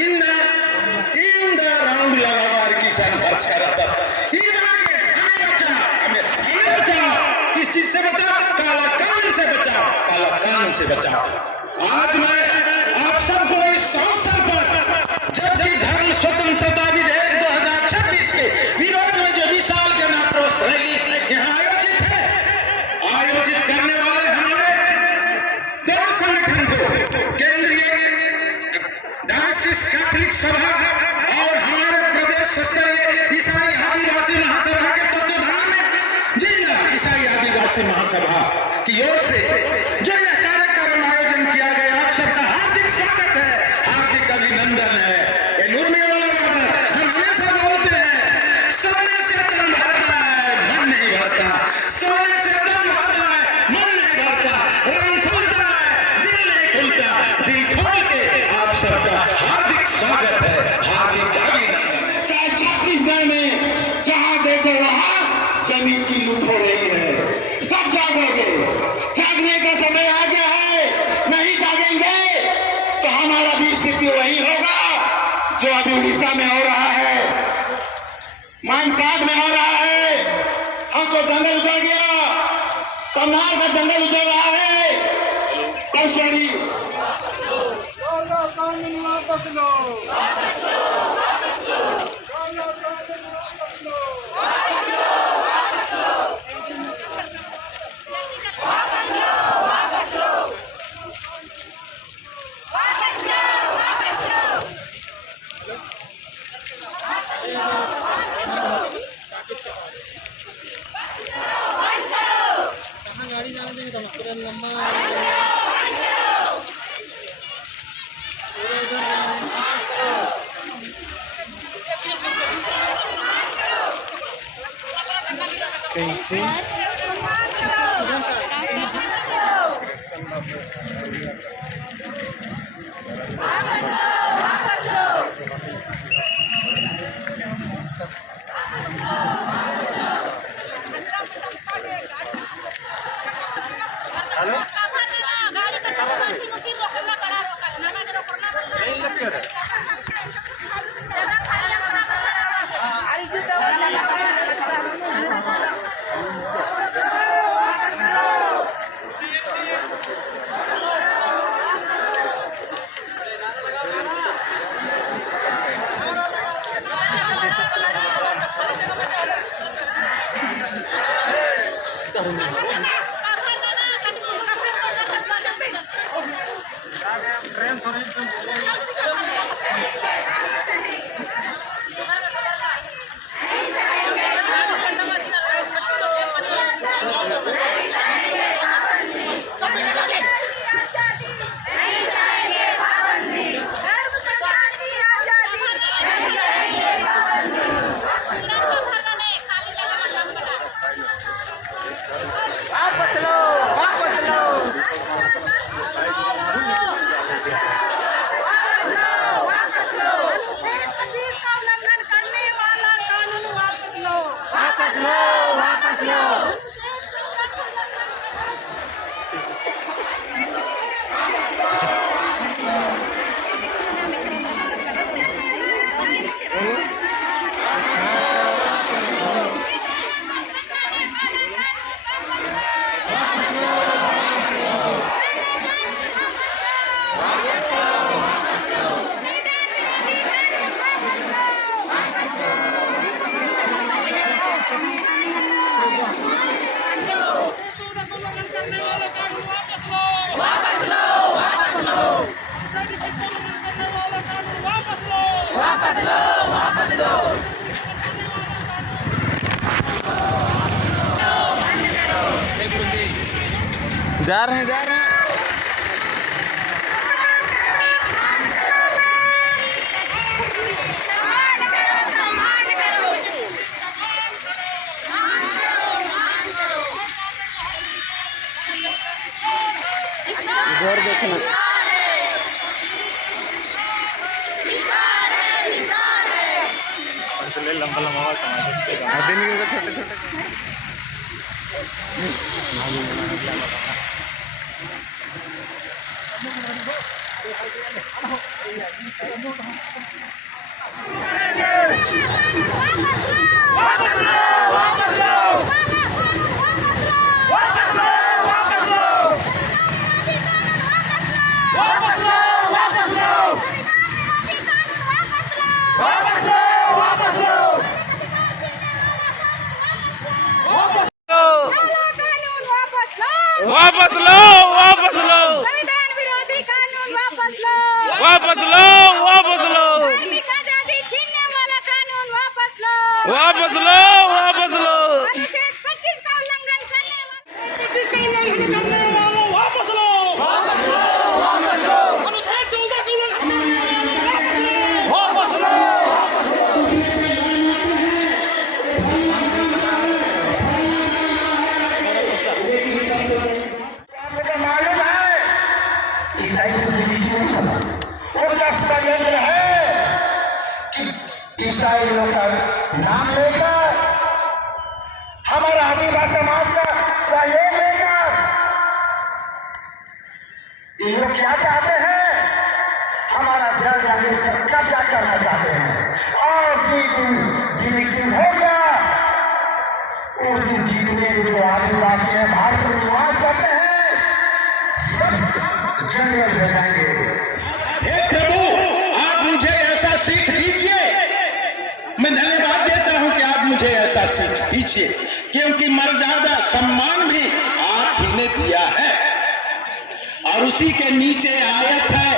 இந்த ரவுண்ட்ல किसान बच कर किस चीज से बचा? काला कानून से बचा, काला कानून से बचा। आज मैं आप सबको इस अवसर पर जब भी धर्म स्वतंत्रता विधेयक 2026 के विरोध में जो विशाल जन आक्रोश रैली यहाँ आयोजित है, आयोजित करने वाले हमारे दो संगठन को केंद्रीय डायसिस कैथोलिक सभा और हमारे प्रदेश स्तरीय ईसाई आदिवासी महासभा के तत्वाधान में जिला ईसाई आदिवासी महासभा की ओर से जो यह कार्यक्रम आयोजन किया गया, आप सबका हार्दिक स्वागत है, हार्दिक अभिनंदन है। हम हमेशा बोलते हैं सोने से दम भरता है मन नहीं भरता, सोने से दम भरता है मन नहीं भरता, रंग खुलता है दिल नहीं खुलता। दिल खोल के आप सबका हार्दिक स्वागत है, हार्दिक अभिनंदन है। चाहे छत्तीसगढ़ में जहां देखो वहां जमीन की लूट हो रही है, कब जागोगे? जागने का समय आ गया है। नहीं जागेंगे तो हमारा भी स्थिति वही होगा जो अभी उड़ीसा में हो रहा है, मानकाड में हो रहा है। हमको जंगल उजड़ गया, तमनार का जंगल उजड़ रहा है। परसोड़ी वापस लो, वापस लो, वापस लो, वापस लो, वापस लो, वापस लो, वापस लो, वापस लो, वापस लो, वापस लो, गाड़ी जाने देंगे तो लंबा कैसे जा रहे हैं घर देखना लंबा लंबा दिन के छोटे छोटे वापस लो, वापस लो, संविधान विरोधी कानून वापस लो, वापस लो, वापस लो, धार्मिक आजादी छीनने वाला कानून वापस लो, वापस लो, वापस लो, अनुच्छेद 25 का उल्लंघन करने वाला वापस लो, अनुच्छेद 14 का उल्लंघन वापस लो, मुझे मालूम है ईसाई वो क्या षड्यंत्र है कि ईसाई लोग का नाम लेकर हमारा आदिवासी समाज का सहयोग लेकर ये लोग क्या चाहते हैं, हमारा जल जाने पर कब्जा करना चाहते हैं। और जिस दिन हो गया उस दिन जितने भी जो आदिवासी हैं भारत में निवास करते हैं सब जंगल हो जाएंगे। हे प्रभु, आप मुझे ऐसा सीख दीजिए। मैं धन्यवाद देता हूं कि आप मुझे ऐसा सीख दीजिए, क्योंकि मर्यादा सम्मान भी आप ही ने दिया है। और उसी के नीचे आयत है,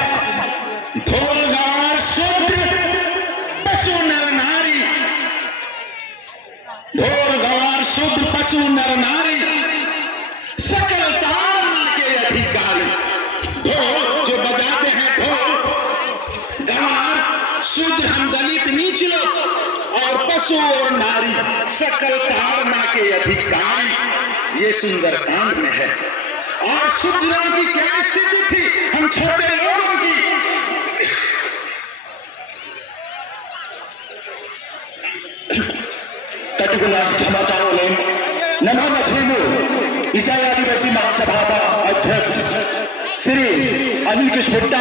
ढोल गवार शूद्र पशु नर नारी, ढोल गवार शूद्र पशु नर नारी सकल ताल के अधिकारी। ढोल जो बजाते हैं, ढोल गवार शूद्र हम दलित नीच लोग, और पशु और नारी सकल ताड़ना के अधिकारी। ये सुंदरकांड में है। और शूद्रों की क्या स्थिति थी, हम छोटे लोगों की। कटिकुलास क्षमाचारों ने नमो मछली ईसाई आदिवासी महासभा का अध्यक्ष श्री अनिल कृष्ण भुट्टा